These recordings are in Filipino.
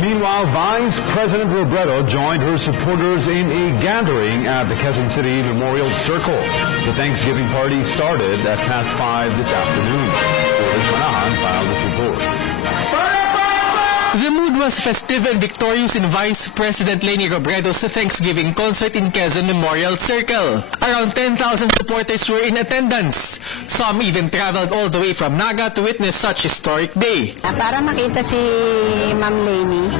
Meanwhile, Vice President Robredo joined her supporters in a gathering at the Quezon City Memorial Circle. The Thanksgiving party started at past 5 this afternoon. Lourdes Manahan filed this report. The mood was festive and victorious in Vice President Leni Robredo's Thanksgiving concert in Quezon Memorial Circle. Around 10,000 supporters were in attendance. Some even traveled all the way from Naga to witness such historic day. Para makita si Ma'am Leni,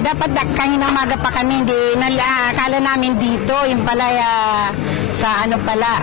dapat kanina umaga pa kami, akala namin dito, yung pala sa ano pala.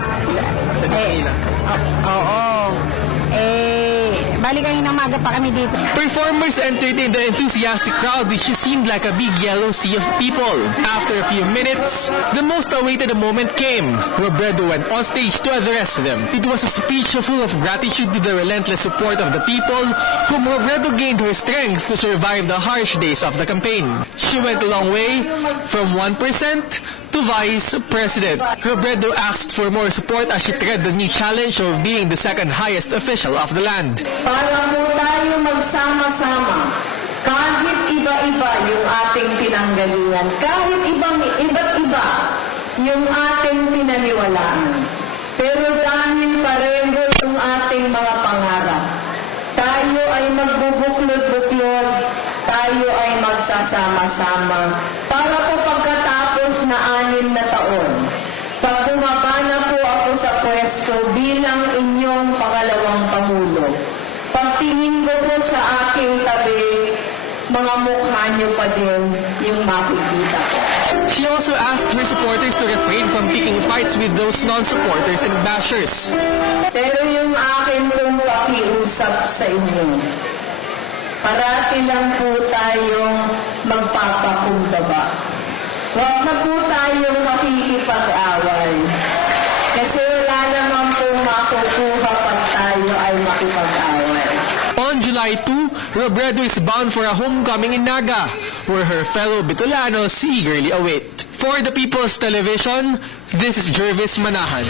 Bali kanina umaga pa kami dito. Performers entertained the enthusiastic crowd, which seemed like a big yellow sea of people. After a few minutes, the most awaited moment came. Robredo went on stage to address them. It was a speech full of gratitude to the relentless support of the people, whom Robredo gained her strength to survive the harsh days of the campaign. She went a long way, from 1% to Vice President. Robredo asked for more support as she tread the new challenge of being the second highest official of the land. Para po tayo magsama-sama, kahit iba-iba yung ating pinanggalingan, kahit iba't iba yung ating pinaniwalaan. Pero dahil pareho yung ating mga pangarap, tayo ay magbubuklod-buklod, tayo ay magsasama-sama para po pagkatapos na 6 na taon, pag bumaba na po ako sa pwesto bilang inyong pangalawang Pangulo, pagtingin ko po sa aking tabi, mga mukha niyo pa din yung makikita ko. She also asked her supporters to refrain from picking fights with those non-supporters and bashers. Pero yung akin pong pakiusap sa inyo, parati lang po tayong magpapakumbaba. Huwag na po tayong makikipag-away. Kasi wala naman po makukuha pag tayo ay makipag-away. On July 2, Robredo is bound for a homecoming in Naga, where her fellow Bicolanos eagerly await. For the People's Television, this is Jervis Manahan.